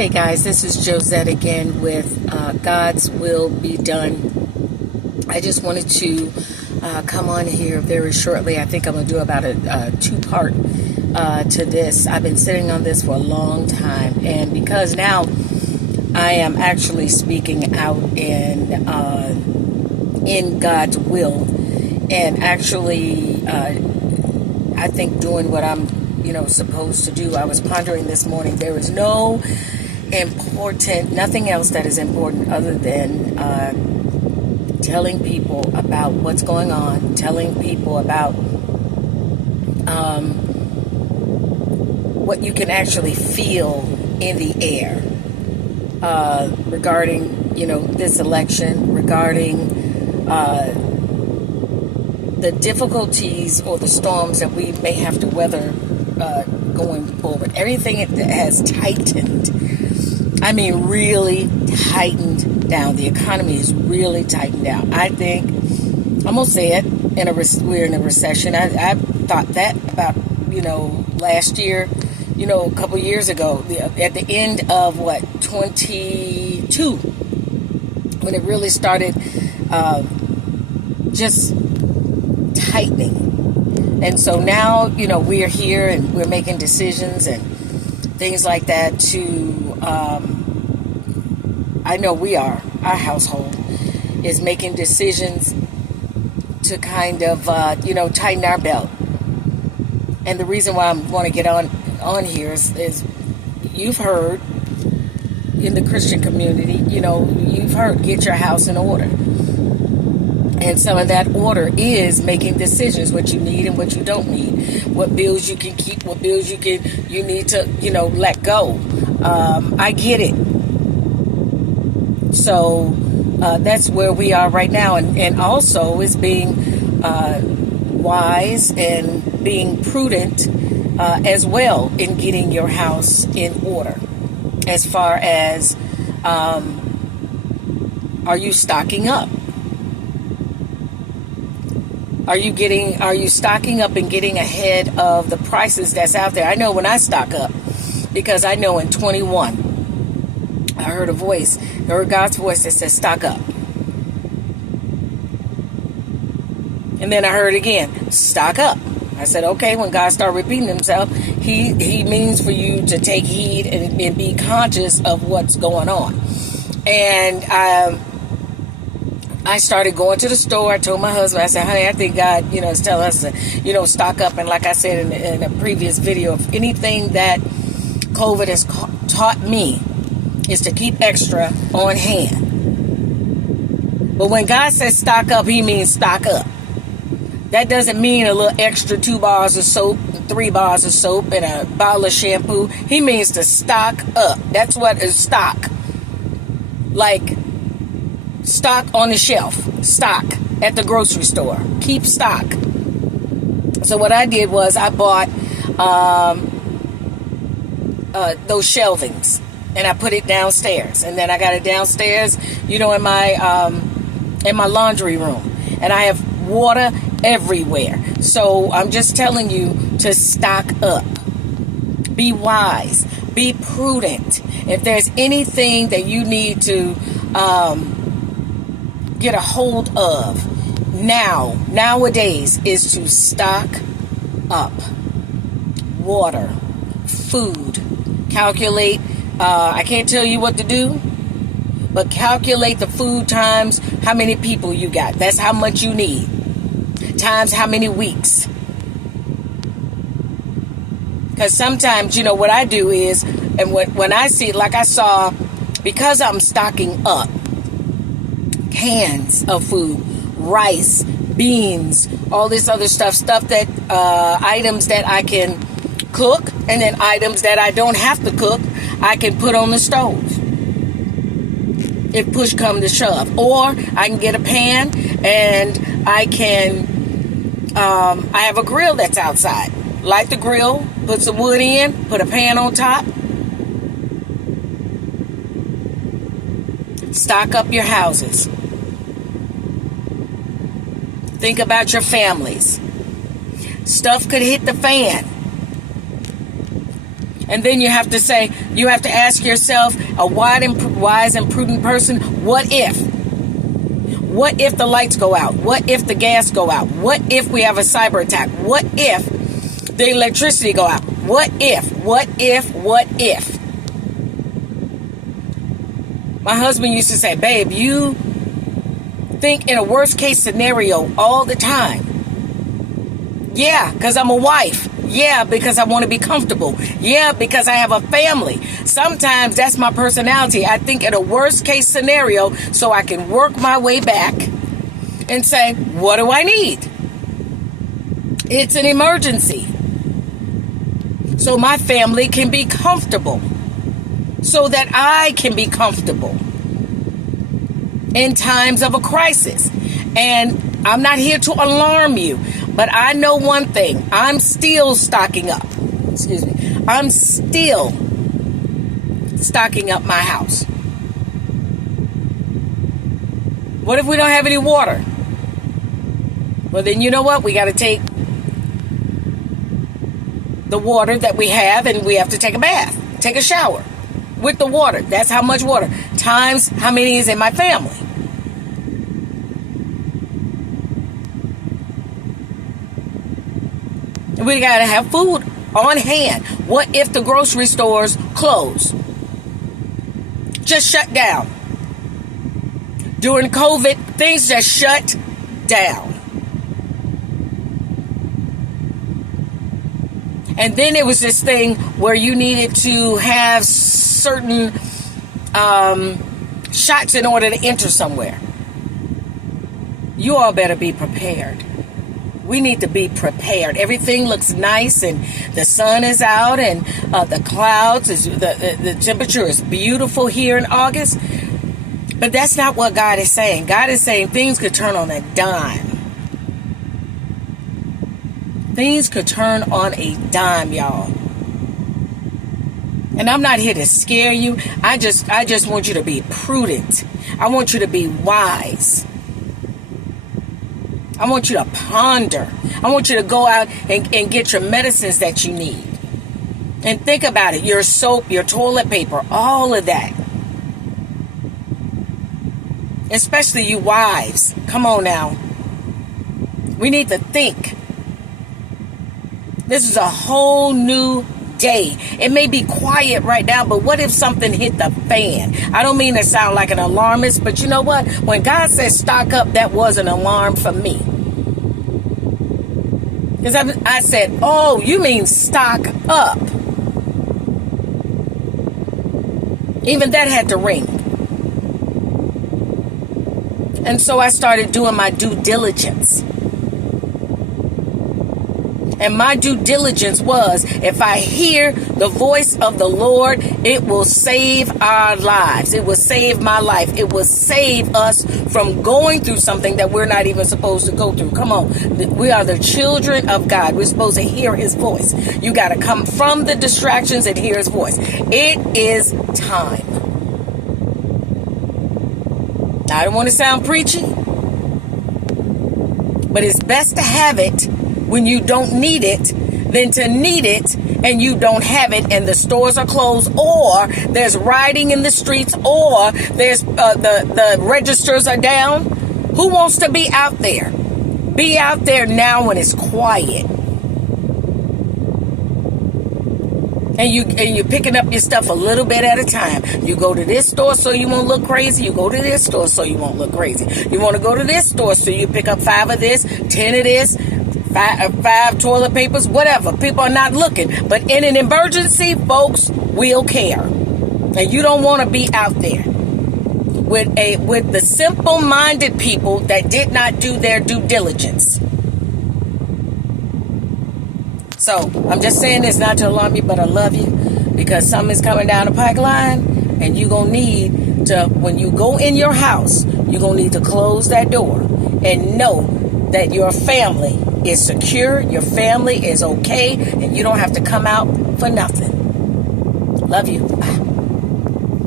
Hey guys, this is Josette again with God's Will Be Done. I just wanted to come on here very shortly. I think I'm going to do about a two-part to this. I've been sitting on this for a long time, and because now I am actually speaking out in God's will, and actually I think doing what I'm supposed to do. I was pondering this morning. There is nothing else that is important other than telling people about what's going on, telling people about what you can actually feel in the air regarding, this election, regarding the difficulties or the storms that we may have to weather going forward. Everything has tightened. I mean, really tightened down. The economy is really tightened down. I think, I'm going to say it, we're in a recession. I thought that about, last year, a couple years ago, at the end of 22, when it really started just tightening. And so now, we are here and we're making decisions and things like that to, I know our household is making decisions to kind of, tighten our belt. And the reason why I want to get on here is you've heard in the Christian community, you've heard get your house in order. And some of that order is making decisions, what you need and what you don't need, what bills you can keep, what bills you need to, let go. I get it. So that's where we are right now. And also is being wise and being prudent as well in getting your house in order. As far as, are you stocking up? Are you stocking up and getting ahead of the prices that's out there? I know when I stock up, because I know in 21, I heard God's voice that says stock up. And then I heard again, stock up. I said, okay, when God started repeating himself, he means for you to take heed and be conscious of what's going on. And I started going to the store. I told my husband, I said, honey, I think God, is telling us to, stock up. And like I said in a previous video, if anything that COVID has taught me is to keep extra on hand. But when God says stock up, he means stock up. That doesn't mean a little extra 2 bars of soap, 3 bars of soap, and a bottle of shampoo. He means to stock up. That's what is stock. Like, stock on the shelf, stock at the grocery store, keep stock. So what I did was I bought those shelvings and I put it downstairs, and then I got it downstairs, in my laundry room, and I have water everywhere. So I'm just telling you to stock up, be wise, be prudent. If there's anything that you need to get a hold of nowadays is to stock up. Water, food, calculate. I can't tell you what to do, but calculate the food times how many people you got. That's how much you need. Times how many weeks. Because sometimes, what I do is, and when I see, like I saw, because I'm stocking up, cans of food, rice, beans, all this other stuff that items that I can cook, and then items that I don't have to cook, I can put on the stove if push come to shove. Or I can get a pan, and I can I have a grill that's outside. Light the grill, put some wood in, put a pan on top. Stock up your houses. Think about your families. Stuff could hit the fan. And then you have to ask yourself, a wise and prudent person, what if? What if the lights go out? What if the gas go out? What if we have a cyber attack? What if the electricity go out? What if? My husband used to say, babe, you think in a worst case scenario all the time. Yeah, because I'm a wife. Yeah, because I want to be comfortable. Yeah, because I have a family. Sometimes that's my personality. I think in a worst case scenario so I can work my way back and say, what do I need? It's an emergency. So my family can be comfortable. So that I can be comfortable in times of a crisis. And I'm not here to alarm you. But I know one thing. I'm still stocking up. I'm still stocking up my house. What if we don't have any water? Well, then you know what? We got to take the water that we have and we have to take a bath, take a shower with the water. That's how much water. Times how many is in my family. We got to have food on hand. What if the grocery stores close? Just shut down. During COVID, things just shut down. And then it was this thing where you needed to have certain shots in order to enter somewhere. You all better be prepared. We need to be prepared. Everything looks nice and the sun is out and the clouds, the temperature is beautiful here in August. But that's not what God is saying. God is saying things could turn on a dime. Things could turn on a dime, y'all. And I'm not here to scare you. I just want you to be prudent. I want you to be wise. I want you to ponder. I want you to go out and get your medicines that you need. And think about it. Your soap, your toilet paper, all of that. Especially you wives. Come on now. We need to think. This is a whole new day. It may be quiet right now, but what if something hit the fan? I don't mean to sound like an alarmist, but you know what? When God says stock up, that was an alarm for me. Because I said, oh, you mean stock up. Even that had to ring. And so I started doing my due diligence. And my due diligence was, if I hear the voice of the Lord, it will save our lives. It will save my life. It will save us from going through something that we're not even supposed to go through. Come on. We are the children of God. We're supposed to hear his voice. You got to come from the distractions and hear his voice. It is time. I don't want to sound preachy, but it's best to have it when you don't need it than to need it and you don't have it and the stores are closed, or there's rioting in the streets, or there's the registers are down. Who wants to be out there? Be out there now when it's quiet. And you're picking up your stuff a little bit at a time. You go to this store so you won't look crazy. You go to this store so you won't look crazy. You want to go to this store so you pick up 5 of this, 10 of this, five toilet papers, whatever. People are not looking. But in an emergency, folks will care. And you don't want to be out there with the simple-minded people that did not do their due diligence. So, I'm just saying this not to alarm you, but I love you, because something is coming down the pipeline, and you're going to need to, when you go in your house, you're going to need to close that door and know that your family is secure, your family is okay, and you don't have to come out for nothing. Love you. Bye.